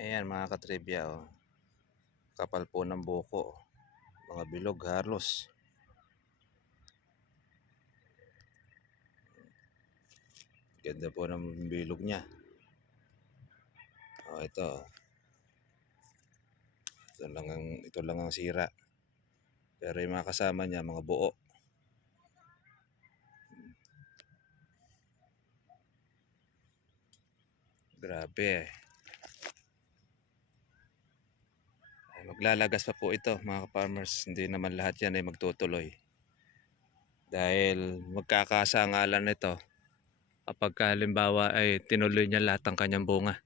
Ayan mga katribya, oh. Kapal po ng buko, mga bilog halos. Ganda po ng bilog niya. Oh, ito lang ang sira. Pero yung mga kasama niya, mga buo. Grabe. Ay, maglalagas pa po ito mga farmers. Hindi naman lahat yan ay magtutuloy. Dahil magkakasangalan nito kapag halimbawa ay tinuloy niya lahat ng kanyang bunga.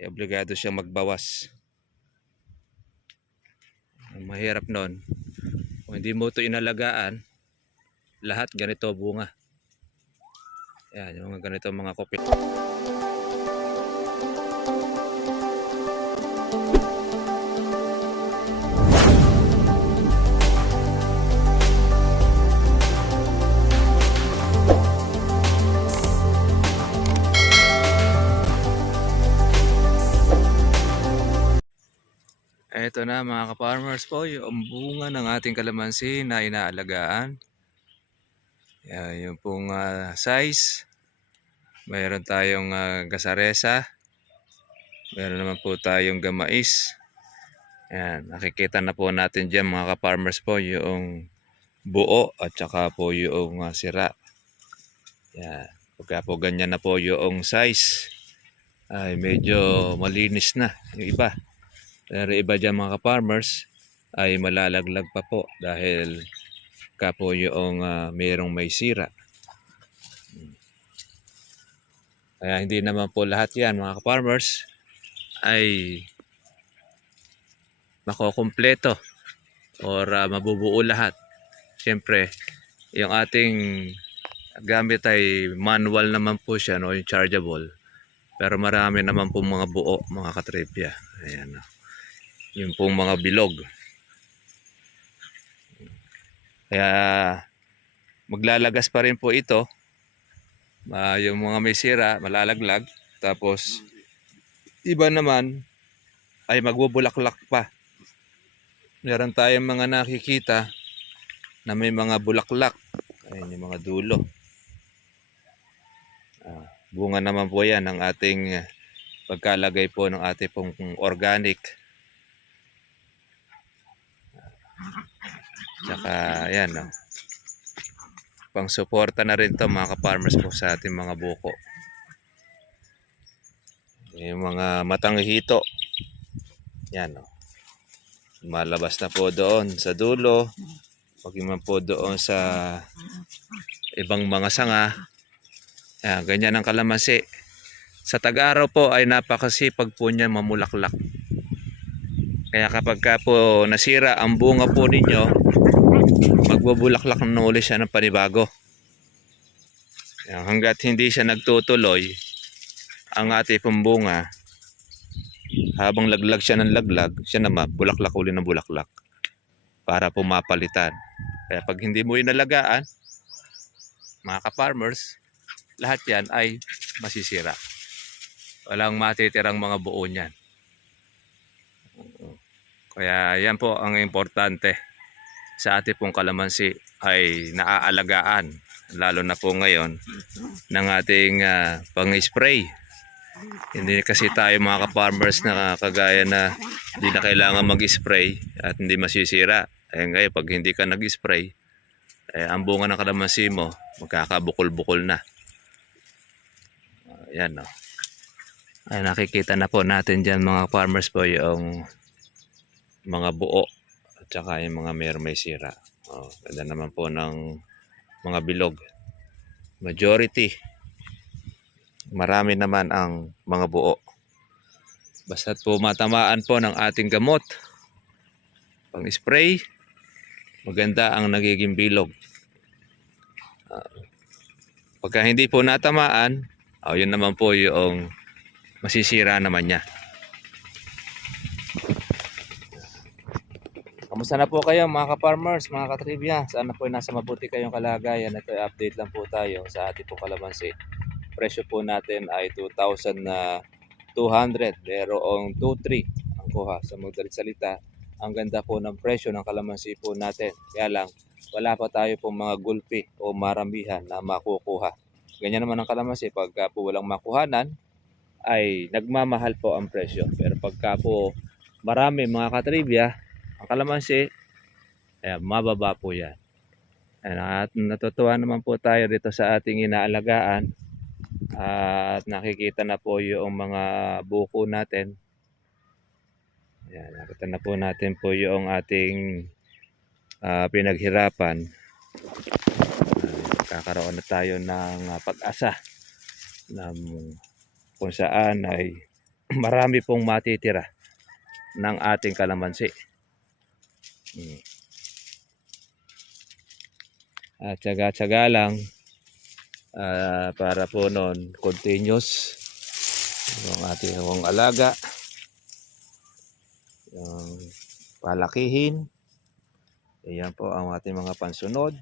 Ay obligado siyang magbawas. Ang mahirap nun, kung hindi mo ito inalagaan, lahat ganito bunga. Yan, yung mga ganito mga kopi. Ito na mga ka-farmers po, yung bunga ng ating kalamansi na inaalagaan. Yan, yung pong size. Mayroon tayong gasaresa. Mayroon naman po tayong gamais. Yan, nakikita na po natin dyan mga ka-farmers po yung buo at saka po yung sira. Yan, pagka po ganyan na po yung size, ay medyo malinis na yung iba. Pero iba dyan mga ka-farmers ay malalaglag pa po dahil kapo yung mayroong may sira. Kaya hindi naman po lahat yan mga ka-farmers ay makukumpleto or mabubuo lahat. Siyempre, yung ating gamit ay manual naman po siya, no, yung chargeable. Pero marami naman po mga buo mga katripya. Ayan, no. Yung pong mga bilog. Kaya maglalagas pa rin po ito. Yung mga may sira, malalaglag. Tapos iba naman ay magbubulaklak pa. Meron tayong mga nakikita na may mga bulaklak. Ayan yung mga dulo. Bunga naman po yan ng ating pagkalagay po ng ating pong organic. Tsaka ayan, no. Pang suporta na rin to mga ka-farmers po sa ating mga buko. Yung mga matanghito. Yan, no. Malabas na po doon sa dulo. Pag man po doon sa ibang mga sanga. Ayan, ganyan ang kalamansi. Sa tag-araw po ay napakasipag po niya mamulaklak. Kaya kapag ka po nasira ang bunga po ninyo, magbubulaklak na uli siya ng panibago. Hanggat hindi siya nagtutuloy ang ating pong bunga, habang laglag siya ng laglag, siya naman bulaklak uli ng bulaklak para pumapalitan. Kaya pag hindi mo inalagaan, mga ka-farmers, lahat yan ay masisira. Walang matitirang mga buo niyan. Kaya yan po ang importante sa ating pong kalamansi ay naaalagaan, lalo na po ngayon ng ating pang-spray. Hindi kasi tayo mga ka-farmers na kagaya na hindi na kailangan mag-spray at hindi masisira. Ngayon pag hindi ka nag-spray, ang bunga ng kalamansi mo magkakabukol-bukol na. Yan, no. Ay, nakikita na po natin dyan mga farmers po yung mga buo at saka yung mga may sira. Ganda naman po ng mga bilog. Majority, marami naman ang mga buo. Basta't po matamaan po ng ating gamot, pang spray, maganda ang nagiging bilog. Pagka hindi po natamaan, yun naman po yung masisira naman niya. Kamusta na po kayo mga ka-farmers, mga ka-trivia? Sana po nasa mabuti kayong kalagayan. Ito update lang po tayo sa ating po kalamansi. Presyo po natin ay 2,000 na 200, mayroong 2-3 ang kuha. Sa madaling salita, ang ganda po ng presyo ng kalamansi po natin. Kaya lang, wala pa tayo pong mga gulpi o maramihan na makukuha. Ganyan naman ang kalamansi, pagka po walang makuhanan, ay nagmamahal po ang presyo. Pero pagka po marami mga katribya, ang kalamansi, mababa po yan. At natutuwa naman po tayo dito sa ating inaalagaan at nakikita na po yung mga buko natin. Ayan, nakita na po natin po yung ating pinaghirapan. Kakaroon na tayo ng pag-asa na kung saan ay marami pong matitira ng ating kalamansi. At tsaga-tsaga lang para po noon continuous yung ating alaga, yung palakihin. Ayan po ang ating mga pansunod.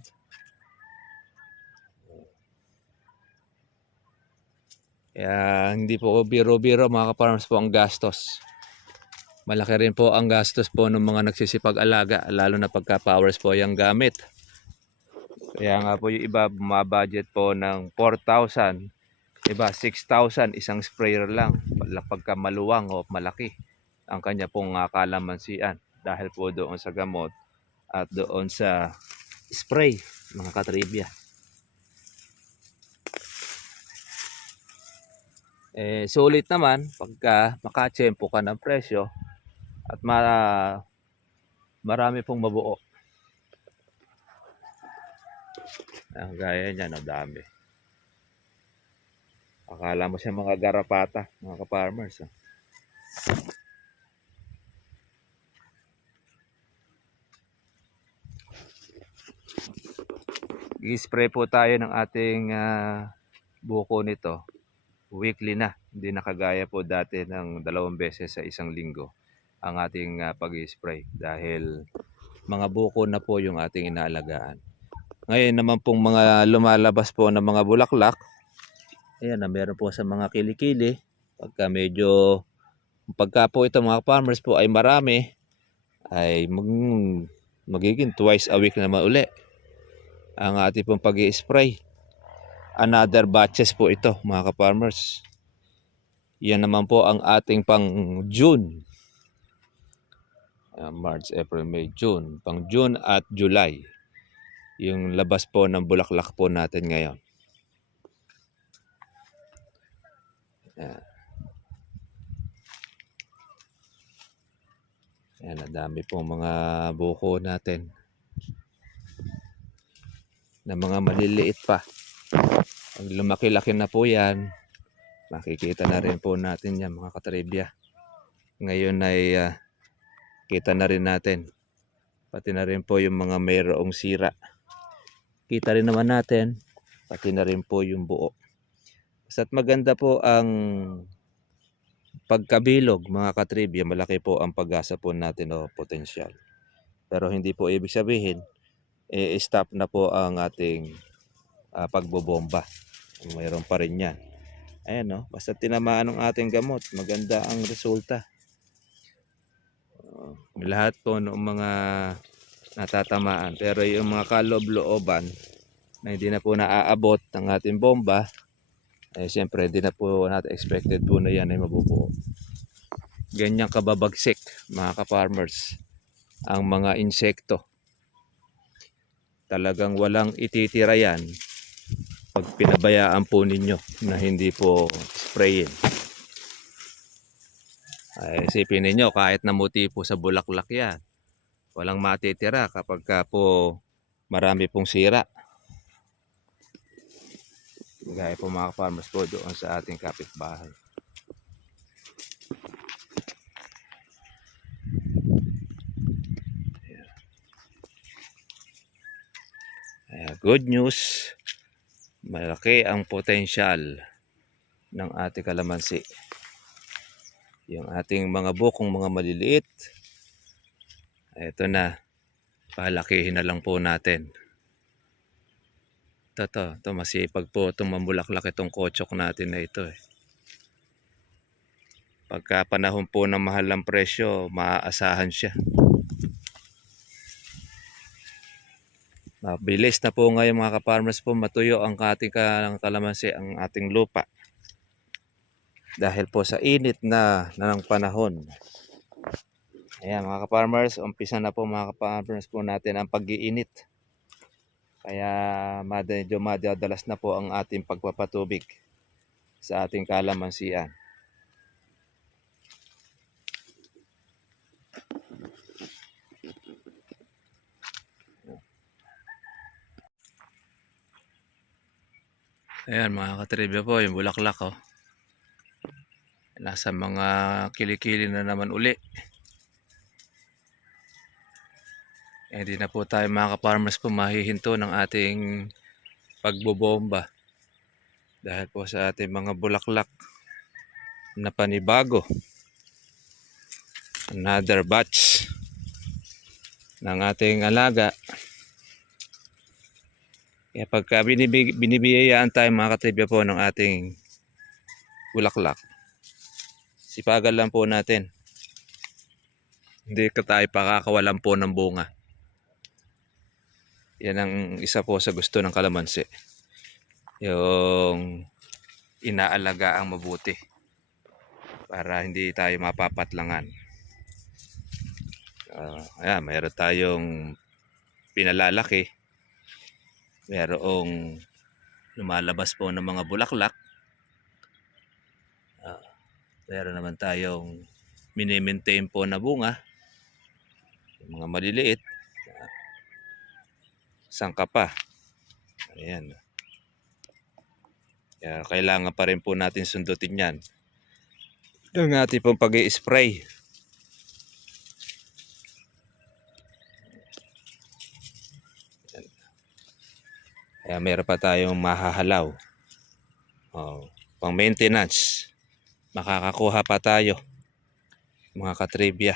Kaya hindi po biro-biro mga ka-farmers po ang gastos. Malaki rin po ang gastos po ng mga nagsisipag-alaga, lalo na pagka powers po yung gamit. Kaya nga po yung iba bumabudget po ng 4,000, iba 6,000, isang sprayer lang pagka maluwang o malaki ang kanya pong kalamansian, dahil po doon sa gamot at doon sa spray mga katribya. Sulit naman pagka makatsempo ka ng presyo at marami pong mabuo. Gaya niyan, dami. Akala mo siya mga garapata, mga ka-farmers. I-spray po tayo ng ating buko nito. Weekly na, hindi nakagaya po dati ng 2 beses sa isang linggo ang ating pag-spray dahil mga buko na po yung ating inaalagaan. Ngayon naman pong mga lumalabas po ng mga bulaklak, ayan na, meron po sa mga kilikili. Pagka po ito mga farmers po ay marami, ay magiging twice a week naman uli ang ating pong pag-i-spray. Another batches po ito mga ka-farmers. Yan naman po ang ating pang June. March, April, May, June. Pang June at July. Yung labas po ng bulaklak po natin ngayon. Yan, dami pong mga buko natin na mga maliliit pa. Pag lumaki-laki na po yan, makikita na rin po natin yan mga katribya. Ngayon ay kita na rin natin. Pati na rin po yung mga mayroong sira. Kita rin naman natin. Pati na rin po yung buo. Basta't maganda po ang pagkabilog mga katribya. Malaki po ang pag-asa po natin o potensyal. Pero hindi po ibig sabihin, stop na po ang ating pagbobomba. Mayroon pa rin yan. Ayan, no? Basta tinamaan ng ating gamot, maganda ang resulta. Lahat po ng mga natatamaan. Pero yung mga kaloob-looban na hindi na po naaabot ng ating bomba, siyempre hindi na po natin expected po na yan ay mabubuo. Ganyang kababagsik mga ka-farmers ang mga insekto. Talagang walang ititira yan pag pinabayaan po ninyo na hindi po sprayin. Isipin ninyo, kahit namuti po sa bulaklak yan, walang matitira kapag po marami pong sira. Gaya po mga farmers po doon sa ating kapitbahay. Good news, malaki ang potensyal ng ating kalamansi. Yung ating mga bukong mga maliliit, ito na, palakihin na lang po natin. Ito masipag po itong mamulaklak itong kotsok natin na ito. Pagka panahon po ng mahal ng presyo, maaasahan siya. Mabilis na po ngayon mga ka-farmers po matuyo ang ating kalamansi, ang ating lupa. Dahil po sa init na ng panahon. Ayan mga ka-farmers, umpisa na po mga ka-farmers po natin ang pag-iinit. Kaya medyo madadalas na po ang ating pagpapatubig sa ating kalamansian. Ayan mga katribya po, yung bulaklak oh. Nasa mga kilikili na naman uli. Hindi na po tayo mga ka-farmers po mahihinto ng ating pagbobomba. Dahil po sa ating mga bulaklak na panibago. Another batch ng ating alaga. Kaya pagka binibiyayaan tayo mga katribya po ng ating bulaklak, sipagan lang po natin. Hindi ka tayo pakakawalan po ng bunga. Yan ang isa po sa gusto ng kalamansi. Yung inaalaga ang mabuti. Para hindi tayo mapapatlangan. Ayan, mayroon tayong pinalalaki. Mayroong lumalabas po ng mga bulaklak. Meron naman tayong mini-maintain po na bunga. Yung mga maliliit. Sangka pa. Ayan. Kaya kailangan pa rin po natin sundutin yan. Yung ating pong pag-i-spray. Kaya meron pa tayong mahahalaw. Pang maintenance. Makakakuha pa tayo. Mga katribya.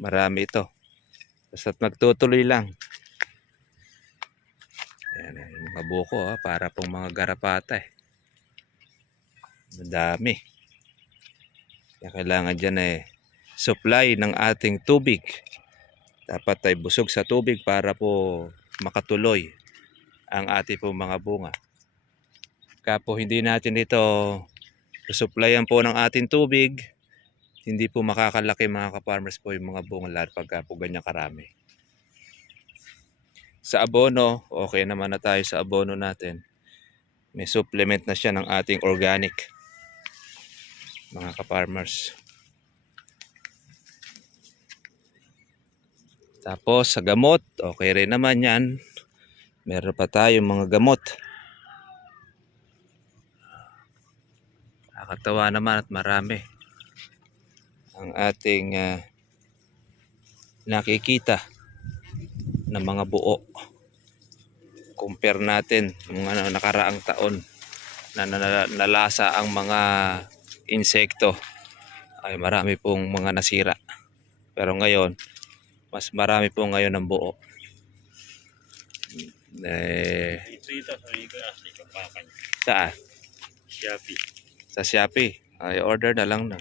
Marami ito. Basta't magtutuloy lang. Ayan, yung mga buko para pong mga garapata eh. Madami. Kaya kailangan dyan supply ng ating tubig. Dapat tayo busog sa tubig para po makatuloy ang ating po mga bunga. Kaya po hindi natin ito supplyan po ng ating tubig, hindi po makakalaki mga ka-farmers po yung mga bunga lahat pagka po ganyan karami. Sa abono, okay naman na tayo sa abono natin. May supplement na siya ng ating organic mga ka-farmers. Tapos sa gamot, okay rin naman yan. Meron pa tayong mga gamot. Nakakatawa naman at marami ang ating nakikita na mga buo. Compare natin ng nakaraang taon na nalasa ang mga insekto. Ay marami pong mga nasira. Pero ngayon, mas marami po ngayon ng buo. Saan? Shopee. Sa Shopee. Ay, order na lang na.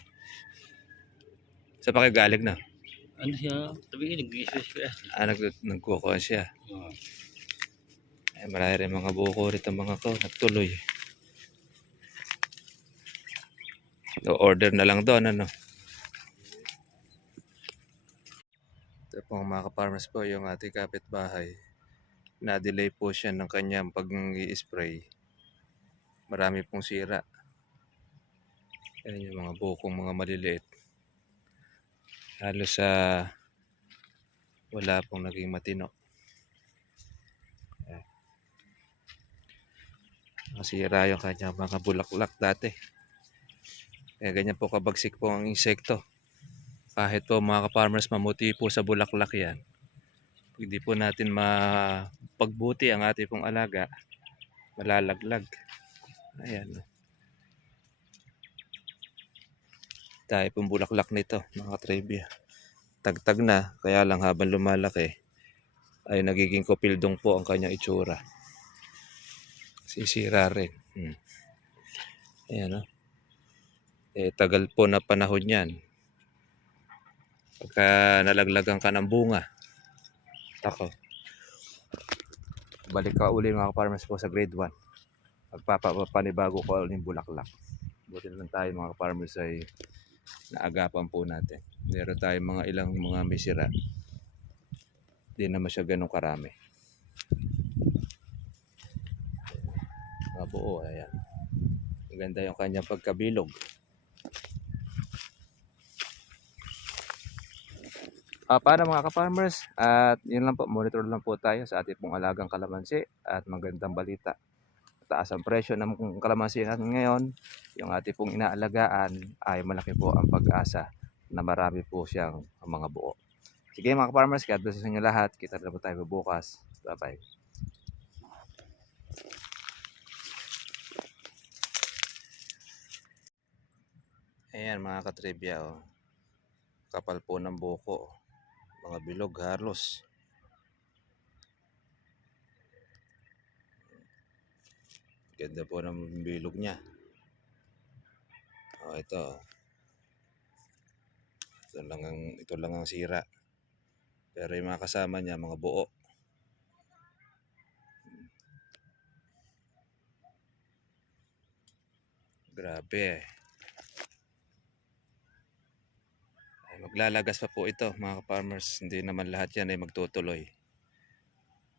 Sa pakigaling na. Ano siya? Sabihin, nag-i-special. Nagkukuha siya. Ay, marami rin mga buko rito mga ko. Nagtuloy. Order na lang doon. Ano? Ito pong mga ka-farmers po yung ating kapitbahay. Na-delay po siya ng kanyang pag-i-spray. Marami pong sira. Ayan yung mga bukong mga maliliit. Halos wala pong naging matino. Nasira yung kanyang mga bulaklak dati. Kaya ganyan po kabagsik po ang insekto. Kahit po mga ka-farmers mamuti po sa bulaklak yan. Hindi po natin mapagbuti ang ating pong alaga. Malalaglag. Ayan. Tayo pong bulaklak nito mga trivia. Tagtag na. Kaya lang habang lumalaki ay nagiging kopildong po ang kanyang itsura. Sisira rin. Ayan o. tagal po na panahon yan. Pagka nalaglagan ka ng bunga, tako, balik ka uli mga farmers po sa grade 1. Magpapanibago ko ulit yung bulaklak. Buti lang tayo mga farmers ay naagapan po natin. Meron tayo mga ilang mga may sira. Hindi naman siya ganun karami. Mga buo, ayan. Maganda yung kanyang pagkabilog. Para mga ka-farmers, at yun lang po, monitor lang po tayo sa ating pong alagang kalamansi at magandang balita. Taas ang presyo ng kalamansi natin ngayon, yung ating pong inaalagaan ay malaki po ang pag-asa na marami po siyang mga buo. Sige mga ka-farmers, God bless sa inyo lahat. Kita na po tayo bukas. Bye-bye. Ayan mga katribya, oh. Kapal po ng buko. Mga bilog halos. Ganda po ng bilog niya. Oh, ito. Ito lang ang sira. Pero yung mga kasama niya, mga buo. Grabe. Ay, maglalagas pa po ito mga farmers. Hindi naman lahat yan ay magtutuloy.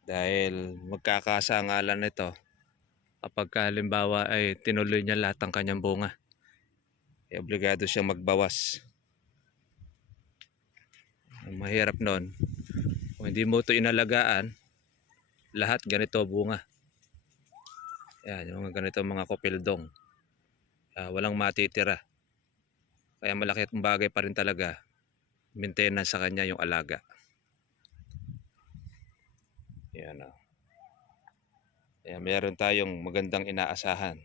Dahil magkakasangalan nito kapag halimbawa ay tinuloy niya lahat ng kanyang bunga. Ay obligado siyang magbawas. Ang mahirap nun, kung hindi mo ito inalagaan, lahat ganito bunga. Yan, yung ganito mga kopildong. Walang matitira. Kaya malaki itong bagay pa rin talaga. Maintenance sa kanya yung alaga. Yan o. Kaya meron tayong magandang inaasahan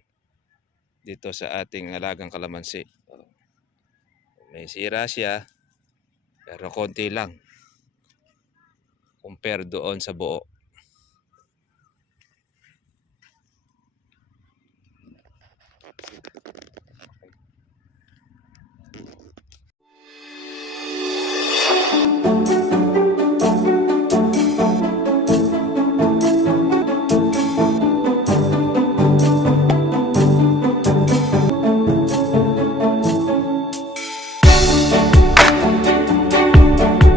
dito sa ating alagang kalamansi. May sira siya, pero konti lang compare doon sa buo.